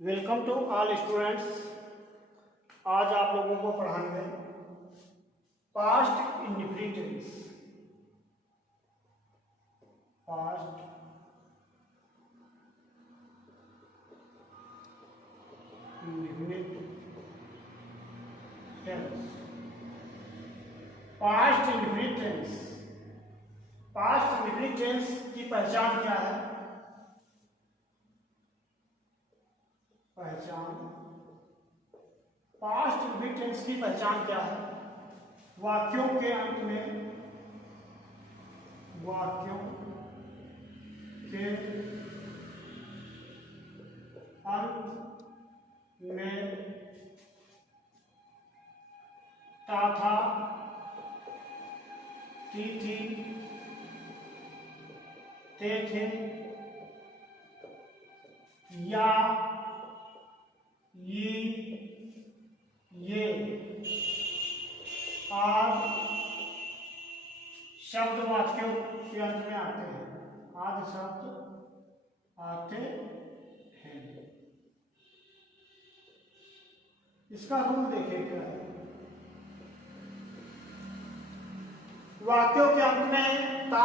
Welcome to all students. आज आप लोगों को पढ़ाएंगे past indefinite tense. Past indefinite tense. Past indefinite tense. Past indefinite tense की पहचान क्या है? पास्ट इंडेफिनिट टेंस की पहचान क्या है? वाक्यों के अंत में था था, थी, थे, या, ये आदि शब्द वाक्यों के अंत में आते हैं। आदि शब्द आते हैं। इसका रूल देखिए क्या है। वाक्यों के अंत में था,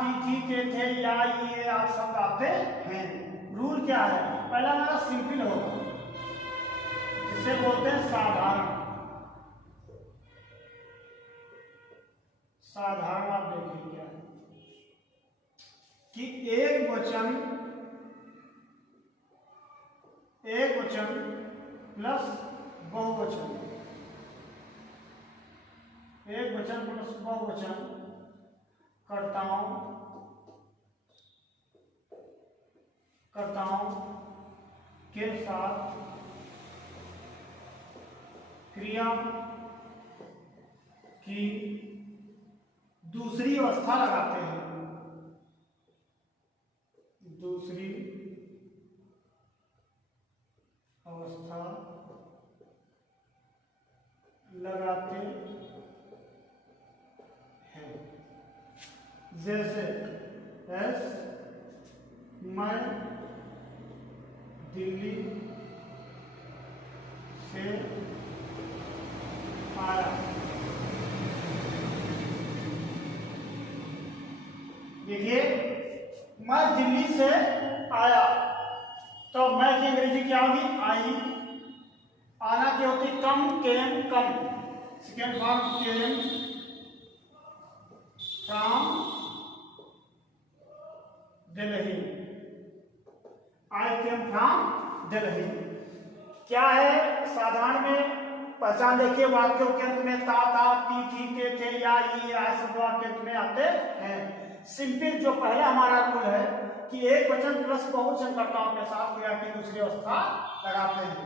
थी, थे, या, ये आदि शब्द आते हैं। रूल क्या है? पहला हमारा सिंपल होगा, जिसे बोलते हैं साधारण। साधारण आप देखिए क्या है कि एक वचन प्लस बहुवचन, एक वचन प्लस बहुवचन कर्ताओं के साथ क्रिया की दूसरी अवस्था लगाते हैं। दूसरी अवस्था लगाते हैं। जैसे मैं दिल्ली से आया। देखिए, मैं दिल्ली से आया तो मैं की अंग्रेजी क्या होगी? आई। आना क्या होती? Come, came, come. Second form came from Delhi. I came from Delhi. क्या है? साधारण में पहचान देखिए, वाक्यों के अंत में था, थी, थे, या, ये आदि शब्द वाक्य अंत में आते हैं। सिंपल जो पहला हमारा रूल है कि एक वचन प्लस बहुवचन कर्ताओं के साथ क्रिया की दूसरी अवस्था लगाते हैं।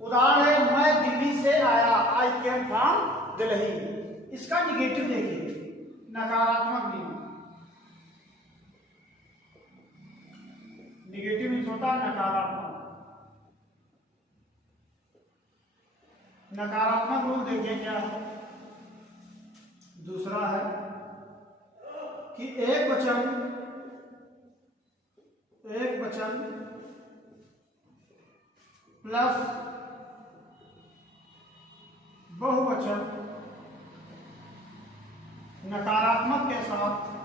उदाहरण है, मैं दिल्ली से आया, आई केम फ्रॉम दिल्ली। इसका निगेटिव देखिए, नकारात्मक नहीं। निगेटिव मीन्स होता है नकारात्मक। नकारात्मक रूल देखिए क्या है। दूसरा है कि एक वचन प्लस बहुवचन नकारात्मक के साथ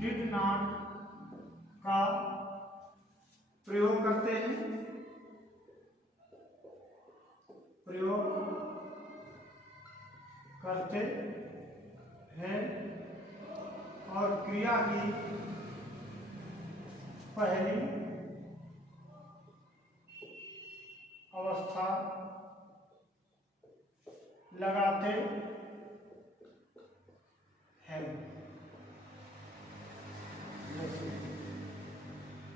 डिड नॉट का प्रयोग करते हैं और क्रिया की पहली अवस्था लगाते हैं।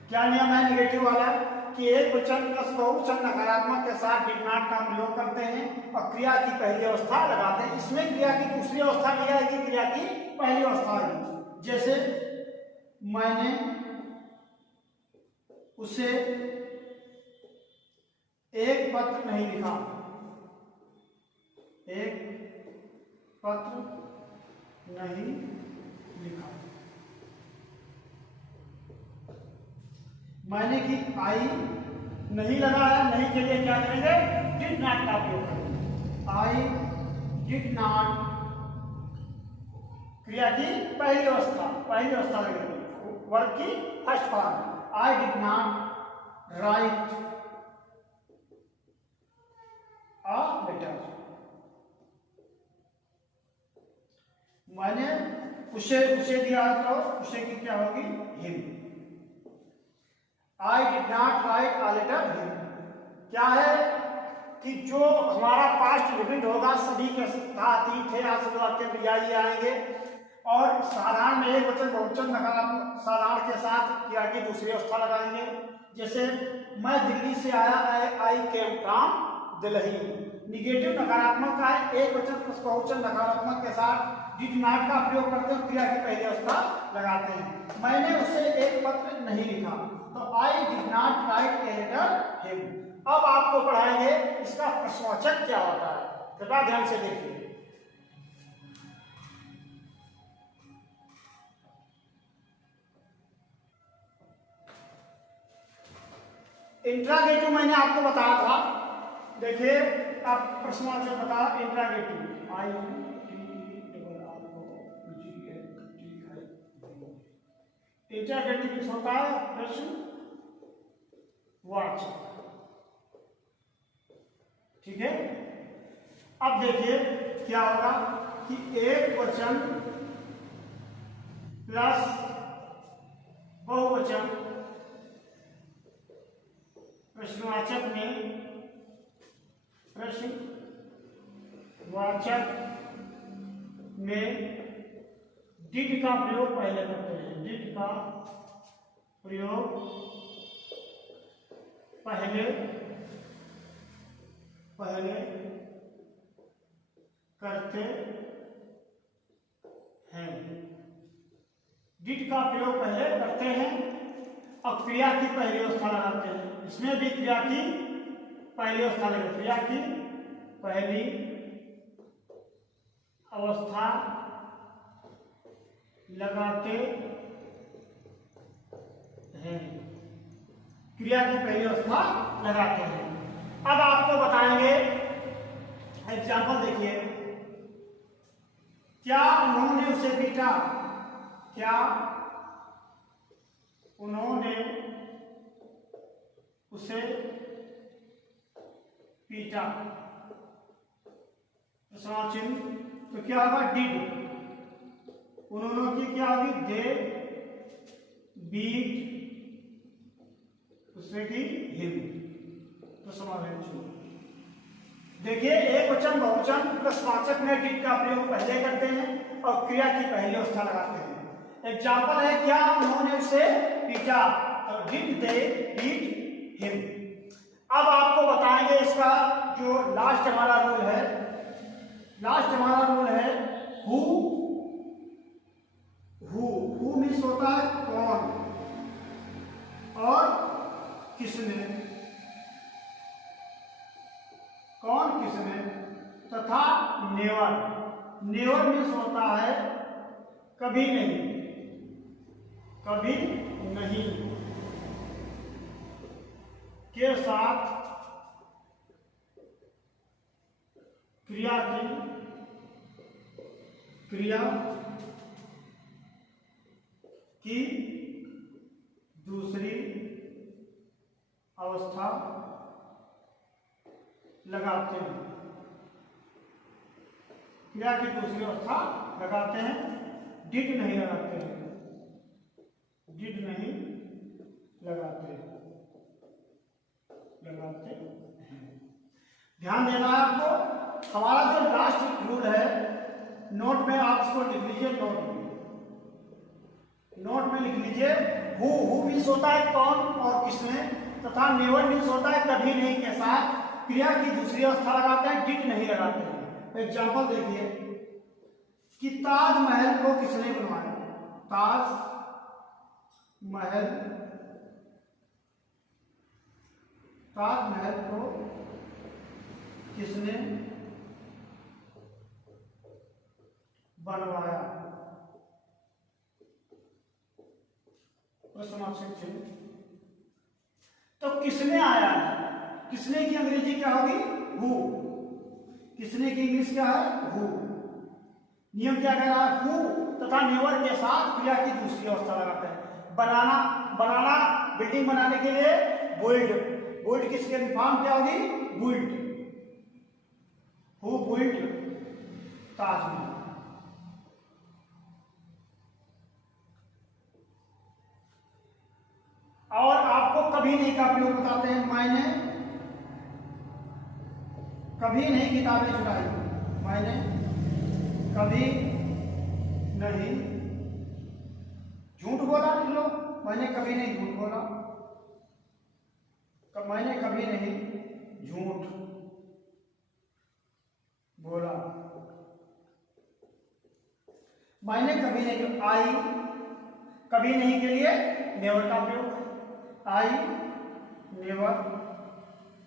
क्या नियम है निगेटिव वाला? कि एक वचन प्लस बहुवचन नकारात्मक के साथ डिड नॉट का प्रयोग करते हैं और क्रिया की पहली अवस्था लगाते हैं। इसमें क्रिया की दूसरी अवस्था क्या आएगी? क्रिया की पहली अवस्था आएगी। जैसे मैंने उसे एक पत्र नहीं लिखा। एक पत्र नहीं लिखा। मैंने की आई नहीं लगाया, नहीं के लिए क्या करेंगे, डिड नॉट का उपयोग करेंगे। आई डिड नॉट, क्रिया की पहली अवस्था लगेगी, वर्ब की first form. I did not write a letter, मैंने उसे दिया तो उसे की क्या होगी, him. I did not write a letter him, क्या है कि जो हमारा पास्ट लिमिट होगा सभी के साथ ही थे आश्रित वाक्य में ही आएंगे, और साधारण में एक वचन बहुवचन नकारात्मक साधारण के साथ क्रिया की दूसरी अवस्था लगाएंगे। जैसे मैं दिल्ली से आया, आई केम फ्रॉम दिल्ली, निगेटिव नकारात्मक का है, एक वचन प्लस बहुवचन नकारात्मक के साथ डिड नॉट का प्रयोग करते हैं, क्रिया की पहली अवस्था लगाते हैं। मैंने उसे एक पत्र नहीं लिखा, तो I did not write a letter him. अब आपको पढ़ाएंगे इसका प्रश्नवाचक क्या होता है, कृपया ध्यान से देखिए। इंट्रागेटिव मैंने आपको बताया था, देखिए आप प्रश्नवाचक बता, इंट्रागेटिव आई इंट्रागेटिव होता है प्रश्नवाचक, ठीक है। अब देखिए क्या होगा कि एक वचन प्लस बहुवचन प्रश्नवाचक में डिड का प्रयोग पहले करते हैं, डिड का प्रयोग पहले करते हैं, डिड का प्रयोग पहले करते हैं और क्रिया की पहली अवस्था लगाते हैं। इसमें भी क्रिया की पहली अवस्था लगाते, क्रिया की पहली अवस्था लगाते हैं, क्रिया की पहली अवस्था लगाते हैं। अब आपको बताएंगे एग्जाम्पल, देखिए क्या उन्होंने उसे पीटा, क्या उन्होंने उसे पीटा, प्रश्नचिन्ह, तो क्या होगा, डिड। उन्होंने की क्या होगी, दे बीट, उसने की हिम, प्रश्नचिन्ह। देखिए एक वचन बहुवचन प्रश्नवाचक में डिड का प्रयोग पहले करते हैं और क्रिया की पहली अवस्था लगाते हैं। एग्जाम्पल है क्या उन्होंने उसे पीटा, तो डिड दे बीट हिम। अब आपको बताएंगे इसका जो लास्ट हमारा रूल है, हु मीन्स होता है कौन और किसने, कौन किसने, तथा नेवर मीन्स होता है कभी नहीं के साथ क्रिया की दूसरी अवस्था लगाते हैं, क्रिया की दूसरी अवस्था लगाते हैं, डिड नहीं लगाते हैं, लगाते हैं। ध्यान देना है आपको, हमारा जो लास्ट रूल है नोट में आप इसको लिख लीजिए, नोट में लिख लीजिए, हु मीन्स होता है कौन और किसने, तथा नेवर मीन्स होता है कभी नहीं के साथ क्रिया की दूसरी अवस्था लगाते हैं, डिड नहीं लगाते हैं। एग्जाम्पल देखिए कि ताजमहल को किसने बनवाया, ताजमहल को किसने बनवाया। प्रश्नवाचक चिन्ह। तो किसने आया है, किसने की अंग्रेजी क्या होगी, हु। किसने की इंग्लिश क्या है, हु। नियम क्या कह रहा है, हु तथा नेवर के साथ क्रिया की दूसरी अवस्था लगाते हैं। बनाना, बनाना बिल्डिंग बनाने के लिए बुइल्ड, बुइल्ड किसके फॉर्म क्या होगी, बुइल्ड। हु बुइल्ड ताजमहल। और आपको कभी नहीं का प्रयोग बताते हैं, मैंने कभी नहीं किताबें चुराई, मैंने कभी नहीं झूठ बोला। लिख लो, मैंने कभी नहीं झूठ बोला, मैंने कभी नहीं झूठ बोला। मैंने कभी नहीं, आई कभी नहीं के लिए नेवर का प्रयोग, आई नेवर।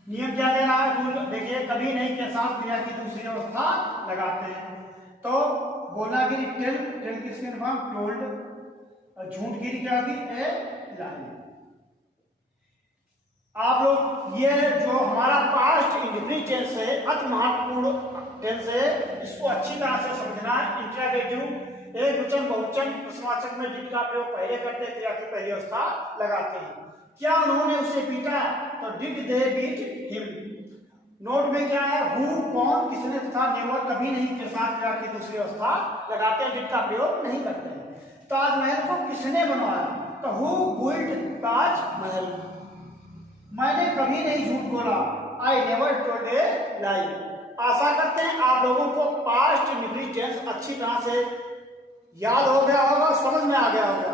नियम क्या दे रहा है, देखिए कभी नहीं के साथ क्रिया की दूसरी अवस्था लगाते हैं। तो बोलागिरी टेल, टेल किसके नाम, टोल्ड। झूठ गिरी क्या होगी, ए लाई। आप लोग ये जो हमारा पास्ट इंडेफिनिट टेंस है, अति महत्वपूर्ण टेंस है, इसको अच्छी तरह से समझना है। इंट्रोगेटिव एक वचन बहुवचन प्रश्नवाचक में डिड का प्रयोग पहले करते हैं, क्रिया की पहली अवस्था लगाते हैं। क्या उन्होंने उसे पीटा, तो did they beat him. Note में क्या है, हु कौन, किसने तथा नेवर कभी नहीं के साथ क्रिया की दूसरी अवस्था लगाते हैं, डिड का प्रयोग नहीं करते हैं। ताजमहल को किसने बनवाया, तो हु बिल्ड ताजमहल। मैंने कभी नहीं झूठ बोला, आई नेवर टोल्ड ए लाई। आशा करते हैं आप लोगों को पास्ट इंडेफिनिट टेंस अच्छी तरह से याद हो गया होगा, समझ में आ गया होगा।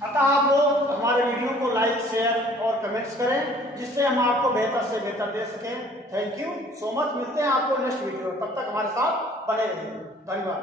अतः आप लोग हमारे वीडियो को लाइक, शेयर और कमेंट्स करें, जिससे हम आपको बेहतर से बेहतर दे सकें। Thank you so much. मिलते हैं आपको नेक्स्ट वीडियो, तब तक हमारे साथ बने रहिए। धन्यवाद।